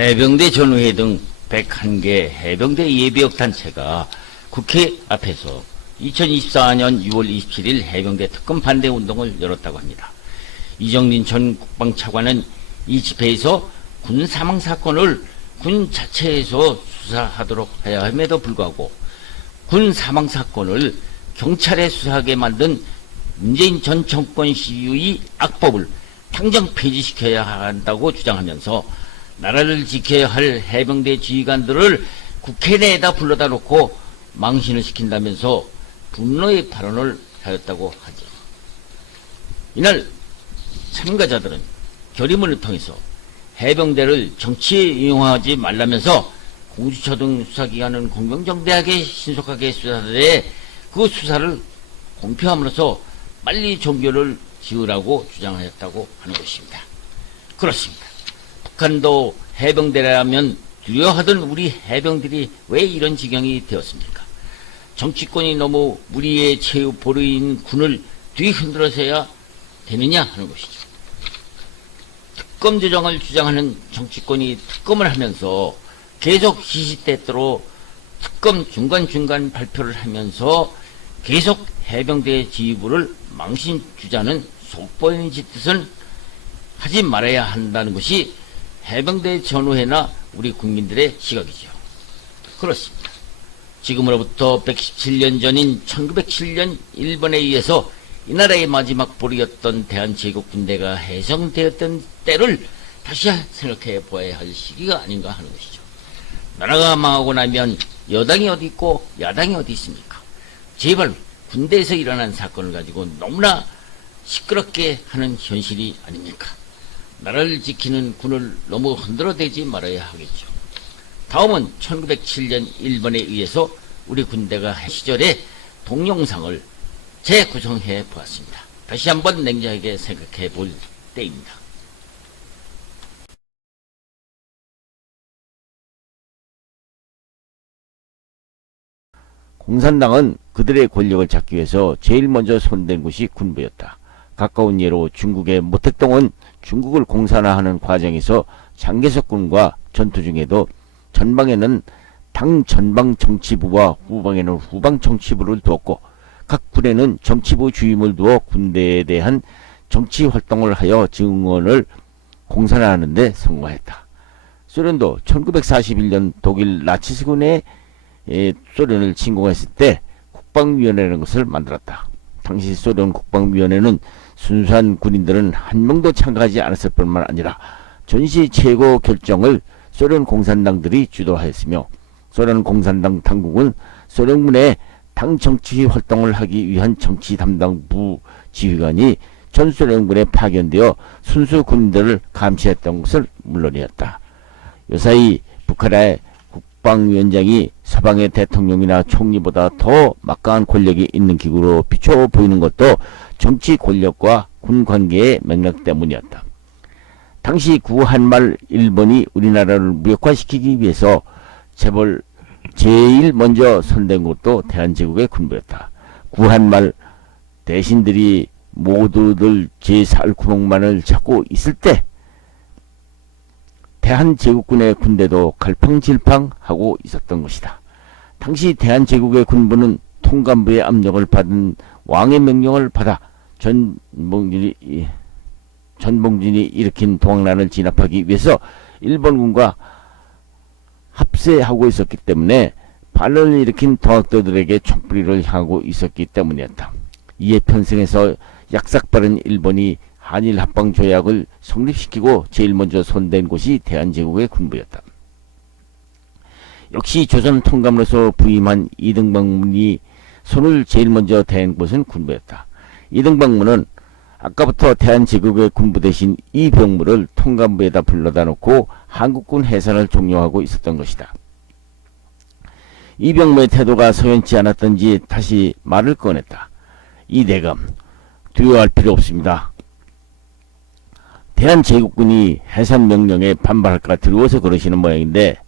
해병대 전우회 등 101개 해병대 예비역 단체가 국회 앞에서 2024년 6월 27일 해병대 특검 반대 운동을 열었다고 합니다. 이정린 전 국방차관은 이 집회에서 군 사망 사건을 군 자체에서 수사하도록 해야 함에도 불구하고 군 사망 사건을 경찰에 수사하게 만든 문재인 전 정권 시의 악법을 당장 폐지시켜야 한다고 주장하면서 나라를 지켜야 할 해병대 지휘관들을 국회 내에다 불러다 놓고 망신을 시킨다면서 분노의 발언을 하였다고 하죠. 이날 참가자들은 결의문을 통해서 해병대를 정치에 이용하지 말라면서 공수처 등 수사기관은 공명정대하게 신속하게 수사돼 그 수사를 공표함으로써 빨리 종결을 지으라고 주장하였다고 하는 것입니다. 그렇습니다. 북한도 해병대라면 두려워하던 우리 해병들이 왜 이런 지경이 되었습니까? 정치권이 너무 무리에 채우 보르인 군을 뒤흔들어서야 되느냐 하는 것이죠. 특검 조정을 주장하는 정치권이 특검을 하면서 계속 시시때때로 특검 중간중간 발표를 하면서 계속 해병대 지휘부를 망신 주자는 속보인 짓은 하지 말아야 한다는 것이 해병대 전우회나 우리 국민들의 시각이죠. 그렇습니다. 지금으로부터 117년 전인 1907년 일본에 의해서 이 나라의 마지막 보루였던 대한제국 군대가 해성되었던 때를 다시 생각해 보아야 할 시기가 아닌가 하는 것이죠. 나라가 망하고 나면 여당이 어디 있고 야당이 어디 있습니까? 제발 군대에서 일어난 사건을 가지고 너무나 시끄럽게 하는 현실이 아닙니까? 나라를 지키는 군을 너무 흔들어대지 말아야 하겠죠. 다음은 1907년 일본에 의해서 우리 군대가 시절의 동영상을 재구성해 보았습니다. 다시 한번 냉정하게 생각해 볼 때입니다. 공산당은 그들의 권력을 잡기 위해서 제일 먼저 손댄 곳이 군부였다. 가까운 예로 중국의 모택동은 중국을 공산화하는 과정에서 장개석 군과 전투 중에도 전방에는 당 전방 정치부와 후방에는 후방 정치부를 두었고 각 군에는 정치부 주임을 두어 군대에 대한 정치 활동을 하여 증원을 공산화하는 데 성공했다. 소련도 1941년 독일 나치스군의 소련을 침공했을 때 국방위원회라는 것을 만들었다. 당시 소련 국방위원회는 순수한 군인들은 한 명도 참가하지 않았을 뿐만 아니라 전시 최고 결정을 소련 공산당들이 주도하였으며 소련 공산당 당국은 소련군의 당 정치 활동을 하기 위한 정치 담당 부 지휘관이 전 소련군에 파견되어 순수 군인들을 감시했던 것을 물론이었다. 요사이 북한의 국방위원장이 서방의 대통령이나 총리보다 더 막강한 권력이 있는 기구로 비춰 보이는 것도 정치 권력과 군 관계의 맥락 때문이었다. 당시 구한말 일본이 우리나라를 무력화시키기 위해서 재벌 제일 먼저 선댄 곳도 대한제국의 군부였다. 구한말 대신들이 모두들 제4 구멍만을 잡고 있을 때 대한제국군의 군대도 갈팡질팡하고 있었던 것이다. 당시 대한제국의 군부는 통감부의 압력을 받은 왕의 명령을 받아 전봉준이 일으킨 동학난을 진압하기 위해서 일본군과 합세하고 있었기 때문에 반란을 일으킨 동학도들에게 촛불을 향하고 있었기 때문이었다. 이에 편승해서 약삭빠른 일본이 한일 합방 조약을 성립시키고 제일 먼저 손댄 곳이 대한제국의 군부였다. 역시 조선 통감으로서 부임한 이등박문이 손을 제일 먼저 댄 곳은 군부였다. 이등박문은 아까부터 대한제국의 군부 대신 이병무를 통감부에다 불러다 놓고 한국군 해산을 종료하고 있었던 것이다. 이병무의 태도가 서연치 않았던지 다시 말을 꺼냈다. 이 대감, 두려워할 필요 없습니다. 대한제국군이 해산 명령에 반발할까 두려워서 그러시는 모양인데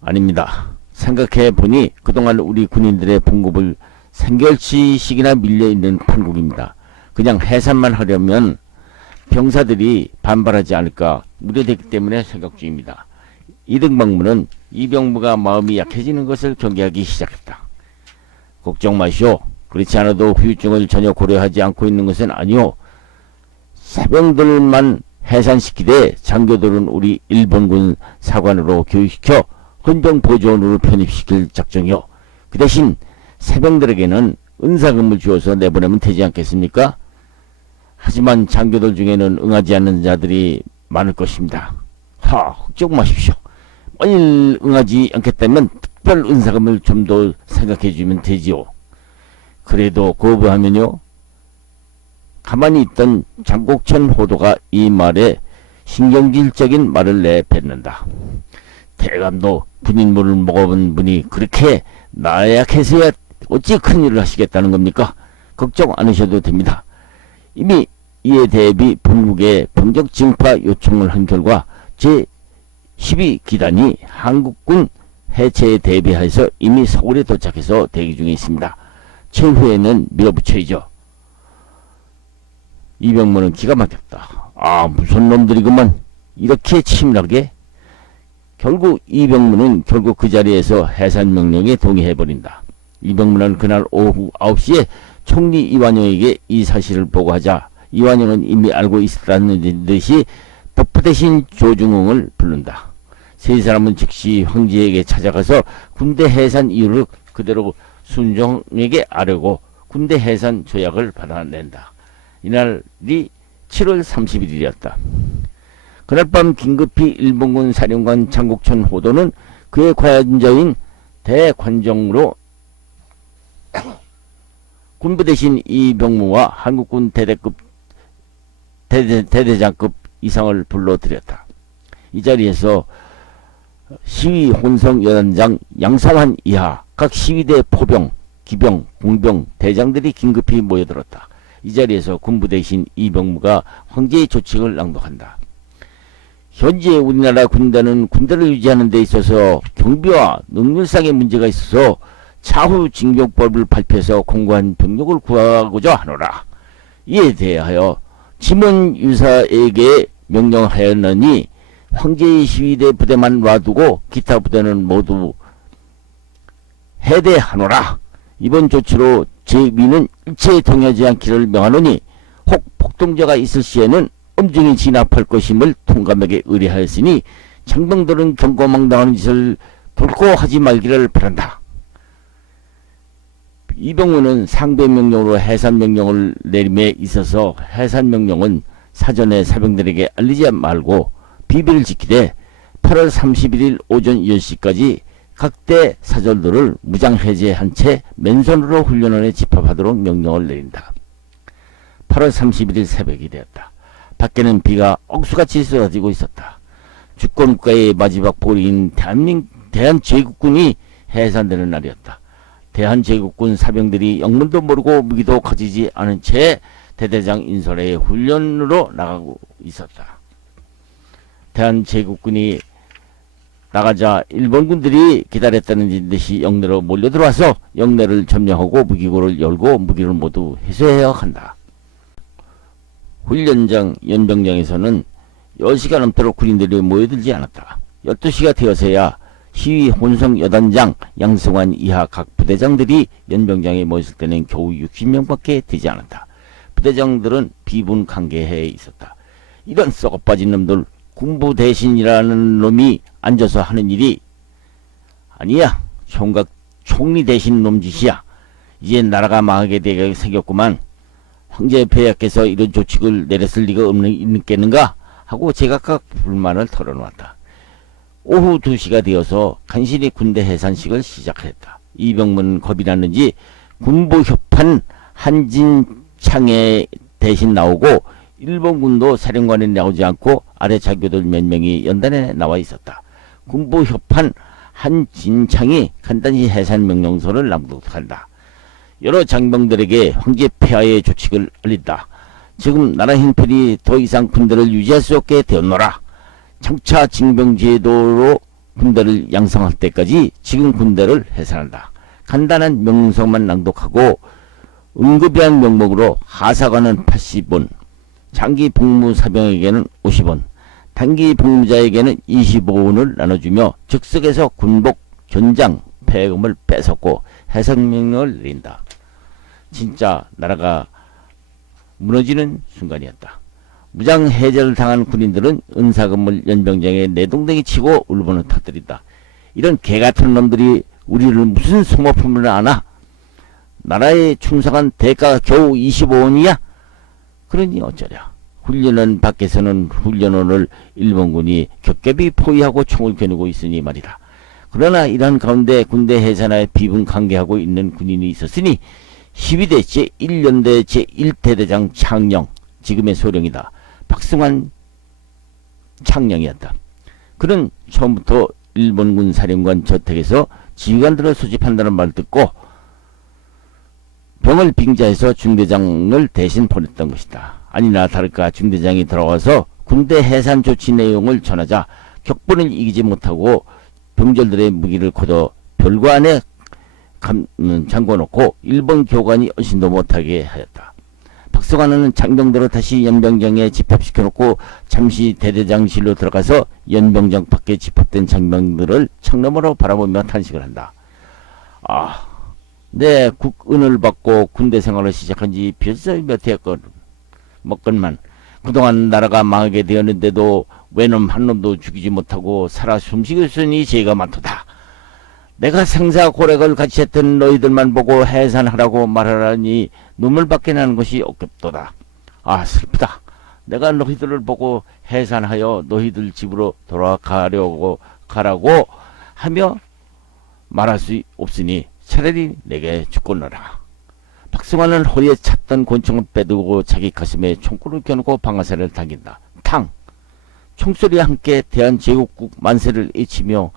아닙니다. 생각해 보니 그동안 우리 군인들의 봉급을 생결치씩이나 밀려있는 판국입니다. 그냥 해산만 하려면 병사들이 반발하지 않을까 우려되기 때문에 생각 중입니다. 이등방문은 이병무가 마음이 약해지는 것을 경계하기 시작했다. 걱정 마시오. 그렇지 않아도 후유증을 전혀 고려하지 않고 있는 것은 아니오. 사병들만 해산시키되 장교들은 우리 일본군 사관으로 교육시켜 헌병보조원으로 편입시킬 작정이오. 그 대신 사병들에게는 은사금을 주어서 내보내면 되지 않겠습니까? 하지만 장교들 중에는 응하지 않는 자들이 많을 것입니다. 걱정 마십시오. 만일 응하지 않겠다면 특별 은사금을 좀 더 생각해 주면 되지요. 그래도 거부하면요. 가만히 있던 장곡천 호도가 이 말에 신경질적인 말을 내뱉는다. 대감도 군인물을 먹어본 분이 그렇게 나약해서야 어찌 큰일을 하시겠다는 겁니까? 걱정 않으셔도 됩니다. 이미 이에 대비 본국에 병력 증파 요청을 한 결과 제12기단이 한국군 해체에 대비해서 이미 서울에 도착해서 대기 중에 있습니다. 최후에는 밀어붙여야죠. 이병무는 기가 막혔다. 무슨 놈들이구만. 이렇게 치밀하게. 결국 이병무는 그 자리에서 해산명령에 동의해버린다. 이병무는 그날 오후 9시에 총리 이완용에게 이 사실을 보고하자 이완용은 이미 알고 있었다는 듯이 법부 대신 조중흥을 부른다. 세 사람은 즉시 황제에게 찾아가서 군대 해산 이유를 그대로 순종에게 아뢰고 군대 해산 조약을 받아낸다. 이날이 7월 30일이었다. 그날 밤 긴급히 일본군 사령관 장곡천 호도는 그의 관저인 대관정으로 군부 대신 이병무와 한국군 대대장급 이상을 불러들였다. 이 자리에서 시위 혼성 여단장 양성환 이하 각 시위대 포병, 기병, 공병, 대장들이 긴급히 모여들었다. 이 자리에서 군부 대신 이병무가 황제의 조칙을 낭독한다. 현재 우리나라 군대는 군대를 유지하는 데 있어서 경비와 능률상의 문제가 있어서 차후 징병법을 발표해서 공고한 병력을 구하고자 하노라. 이에 대하여 지문 유사에게 명령하였느니 황제의 시위대 부대만 놔두고 기타 부대는 모두 해대하노라. 이번 조치로 제2는 일체에 동의하지 않기를 명하노니 혹 폭동자가 있을 시에는 엄중히 진압할 것임을 통감에게 의뢰하였으니 장병들은 경고망당하는 짓을 결코 하지 말기를 바란다. 이병무는 상배명령으로 해산명령을 내림에 있어서 해산명령은 사전에 사병들에게 알리지 말고 비밀을 지키되 8월 31일 오전 10시까지 각대 사절들을 무장해제한 채 맨손으로 훈련원에 집합하도록 명령을 내린다. 8월 31일 새벽이 되었다. 밖에는 비가 억수같이 쏟아지고 있었다. 주권국가의 마지막 보리인 대한제국군이 해산되는 날이었다. 대한제국군 사병들이 영문도 모르고 무기도 가지지 않은 채 대대장 인솔의 훈련으로 나가고 있었다. 대한제국군이 나가자 일본군들이 기다렸다는 듯이 영내로 몰려들어와서 영내를 점령하고 무기고를 열고 무기를 모두 회수해야 한다. 훈련장 연병장에서는 10시가 넘도록 군인들이 모여들지 않았다. 12시가 되어서야 시위 혼성 여단장 양성환 이하 각 부대장들이 연병장에 모였을 때는 겨우 60명밖에 되지 않았다. 부대장들은 비분강개해에 있었다. 이런 썩어빠진 놈들, 군부 대신이라는 놈이 앉아서 하는 일이 아니야. 총각 총리 대신 놈 짓이야. 이제 나라가 망하게 되게 생겼구만. 황제 폐하께서 이런 조칙을 내렸을 리가 있겠는가 하고 제각각 불만을 털어놓았다. 오후 2시가 되어서 간신히 군대 해산식을 시작했다. 이병무는 겁이 났는지 군부협판 한진창에 대신 나오고 일본군도 사령관에 나오지 않고 아래 장교들 몇 명이 연단에 나와 있었다. 군부협판 한진창이 간단히 해산명령서를 낭독한다. 여러 장병들에게 황제 폐하의 조칙을 알린다. 지금 나라 형편이 더 이상 군대를 유지할 수 없게 되었노라. 장차 징병제도로 군대를 양성할 때까지 지금 군대를 해산한다. 간단한 명령서만 낭독하고 응급이한 명목으로 하사관은 80원, 장기 복무사병에게는 50원, 단기 복무자에게는 25원을 나눠주며 즉석에서 군복, 견장, 폐금을 뺏었고 해산명령을 내린다. 진짜 나라가 무너지는 순간이었다. 무장 해제를 당한 군인들은 은사금을 연병장에 내동댕이 치고 울분을 터뜨린다. 이런 개같은 놈들이 우리를 무슨 소모품을 아나? 나라에 충성한 대가가 겨우 25원이야? 그러니 어쩌랴. 훈련원 밖에서는 훈련원을 일본군이 겹겹이 포위하고 총을 겨누고 있으니 말이다. 그러나 이러한 가운데 군대 해산에 비분강개하고 있는 군인이 있었으니 12대 제1연대 제1대대장 창령, 지금의 소령이다. 박승환 창령이었다. 그는 처음부터 일본군 사령관 저택에서 지휘관들을 소집한다는 말을 듣고 병을 빙자해서 중대장을 대신 보냈던 것이다. 아니나 다를까 중대장이 들어와서 군대 해산 조치 내용을 전하자 격분을 이기지 못하고 병졸들의 무기를 걷어 별거 안에 잠궈놓고 일본 교관이 얼씬도 못하게 하였다. 박승환은 장병들을 다시 연병장에 집합시켜놓고 잠시 대대장실로 들어가서 연병장 밖에 집합된 장병들을 창너머로 바라보며 탄식을 한다. 아, 내 국은을 받고 군대 생활을 시작한 지 벌써 몇 해였건만 그동안 나라가 망하게 되었는데도 외놈 한 놈도 죽이지 못하고 살아 숨쉬겠으니 죄가 많도다. 내가 생사고래를 같이 했던 너희들만 보고 해산하라고 말하라니 눈물밖에 나는 것이 없겠도다. 아, 슬프다. 내가 너희들을 보고 해산하여 너희들 집으로 돌아가라고 하며 말할 수 없으니 차라리 내게 죽고너라. 박승환은 허리에 찼던 권총을 빼두고 자기 가슴에 총구를 겨누고 방아쇠를 당긴다. 탕! 총소리와 함께 대한제국국 만세를 외치며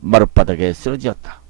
마룻바닥에 쓰러졌다.